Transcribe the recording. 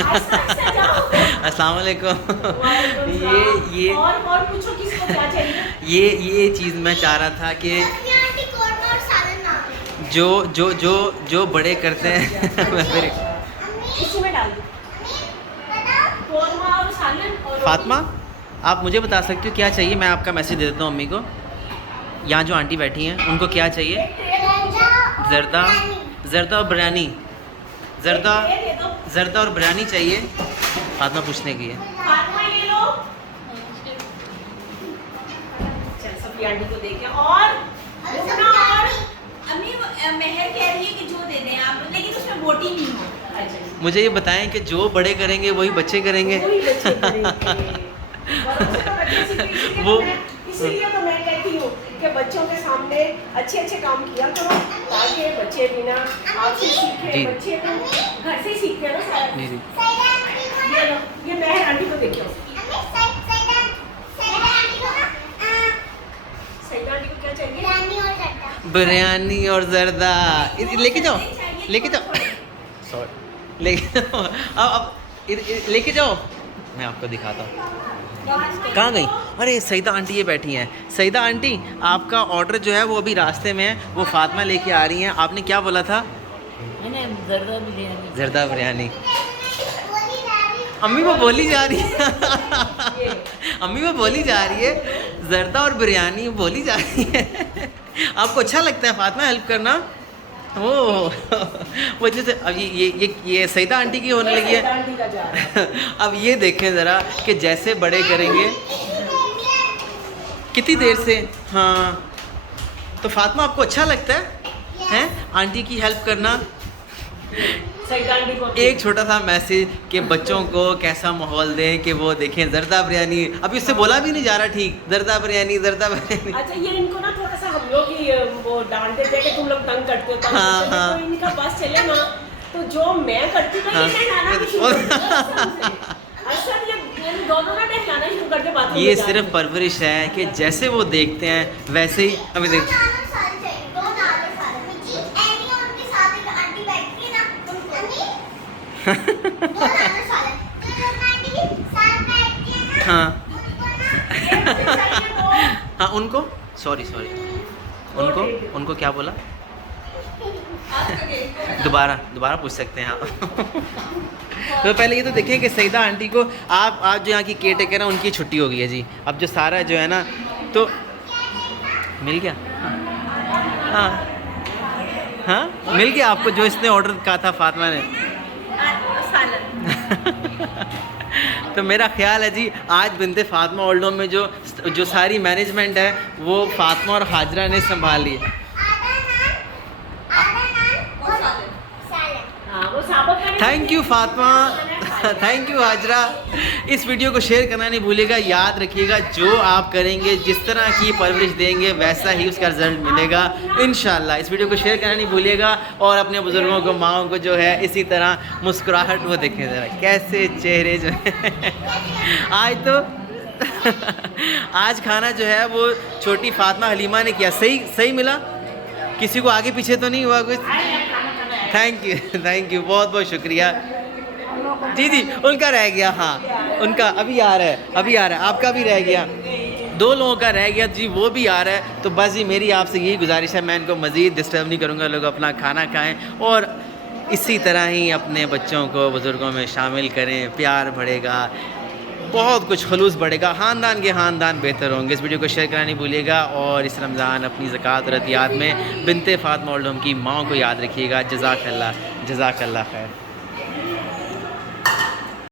अस्सलाम वालेकुम। ये और पूछो किसको क्या चाहिए। ये चीज़ मैं चाह रहा था कि जो जो जो जो बड़े करते हैं इसमें डाल दो कौरमा और सालन और फातिमा, आप मुझे बता सकती हो क्या चाहिए? मैं आपका मैसेज दे देता हूँ अम्मी को। यहाँ जो आंटी बैठी हैं उनको क्या चाहिए? जर्दा, जर्दा और बिरयानी। जर्दा और बिरयानी चाहिए। फातिमा पूछने की है। फातिमा ये लो। चल सफी आंटी को देखे और अम्मी मेहर कह रही है कि जो दे दें आप, लेकिन उसमें बोटी नहीं हो। मुझे ये बताएं कि जो बड़े करेंगे वही बच्चे करेंगे। वही बच्चे करेंगे। वो इसीलिए तो मैं कहती हूँ कि बच्चों के सामने अच्छे अच्छे काम किया करो ताकि बच्चे बिना आपसे सीखे। बच्चे तो घर से ही सीखते हैं ना सारा। जी जी। ये लो, ये मेहर आंटी को देखो। सईदा आंटी को क्या चाहिए? बिरयानी और जर्दा। लेके जाओ, लेके जाओ, सॉरी, लेके जाओ। अब लेके जाओ, मैं आपको दिखाता हूँ। कहाँ गई? अरे सईदा आंटी ये बैठी हैं। सईदा आंटी, आपका ऑर्डर जो है वो अभी रास्ते में है, वो फातिमा लेके आ रही हैं। आपने क्या बोला था? जर्दा बिरयानी। अम्मी वो बोली जा रही है अम्मी वो बोली जा रही है, जर्दा और बिरयानी बोली जा रही है। आपको अच्छा लगता है फातिमा हेल्प करना? ओ वजह से अब ये सईदा आंटी की होने लगी है। अब ये देखें ज़रा कि जैसे बड़े करेंगे कितनी देर से। हाँ, तो फातिमा आपको अच्छा लगता है हैं आंटी की हेल्प करना? एक छोटा सा मैसेज कि बच्चों को कैसा माहौल दें कि वो देखें जर्दा बिरयानी। अभी उससे बोला भी नहीं जा रहा ठीक, जर्दा बिरयानी, जर्दा बिरयानी। अच्छा, ये इनको ना थोड़ा सा हम लोग ही वो डांट देते हैं कि तुम लोग तंग करते हो। हाँ, हाँ। तो इनका बस चले ना, तो जो मैं करती हूँ ये नहलाना भी शुरू कर दिया। अच्छा, ये दोनों ना नहलाना शुरू कर दे बात। ये सिर्फ परवरिश है कि जैसे वो देखते हैं वैसे ही हमें देख। हाँ हाँ, उनको सॉरी उनको क्या बोला? दोबारा पूछ सकते हैं आप। तो पहले ये तो देखिए कि सईदा आंटी को आप जो यहाँ की केयर टेकर हैं उनकी छुट्टी हो गई है जी। अब जो सारा जो है ना तो मिल गया। हाँ हाँ, मिल गया आपको जो इसने ऑर्डर कहा था फातिमा ने। तो मेरा ख्याल है जी आज बिनते फातिमा ओल्ड होम में जो सारी मैनेजमेंट है वो फातिमा और हाजरा ने संभाली है। Thank you Fatima, thank you Hajra. इस वीडियो को शेयर करना नहीं भूलिएगा। याद रखिएगा जो आप करेंगे, जिस तरह की परवरिश देंगे वैसा ही उसका रिजल्ट मिलेगा इंशाल्लाह। इस वीडियो को शेयर करना नहीं भूलिएगा और अपने बुज़ुर्गों को, माओं को जो है इसी तरह मुस्कुराहट वो देखें ज़रा कैसे चेहरे जो है। आज तो आज खाना जो है वो छोटी फातिमा हलीमा ने किया। सही मिला? किसी को आगे पीछे तो नहीं हुआ कुछ? थैंक यू, बहुत बहुत शुक्रिया जी। उनका रह गया। हाँ, उनका अभी आ रहा है, आपका भी रह गया, 2 लोगों का रह गया जी, वो भी आ रहा है। तो बस जी मेरी आपसे यही गुजारिश है, मैं इनको मज़ीद डिस्टर्ब नहीं करूँगा। लोग अपना खाना खाएं और इसी तरह ही अपने बच्चों को बुज़ुर्गों में शामिल करें। प्यार बढ़ेगा, बहुत कुछ खलूस बढ़ेगा, ख़ानदान के ख़ानदान बेहतर होंगे। इस वीडियो को शेयर करना नहीं भूलिएगा और इस रमज़ान अपनी ज़कात और अतियात में बिनते फातिमा ओल्ड होम की माँ को याद रखिएगा। जज़ाकल्लाह खैर।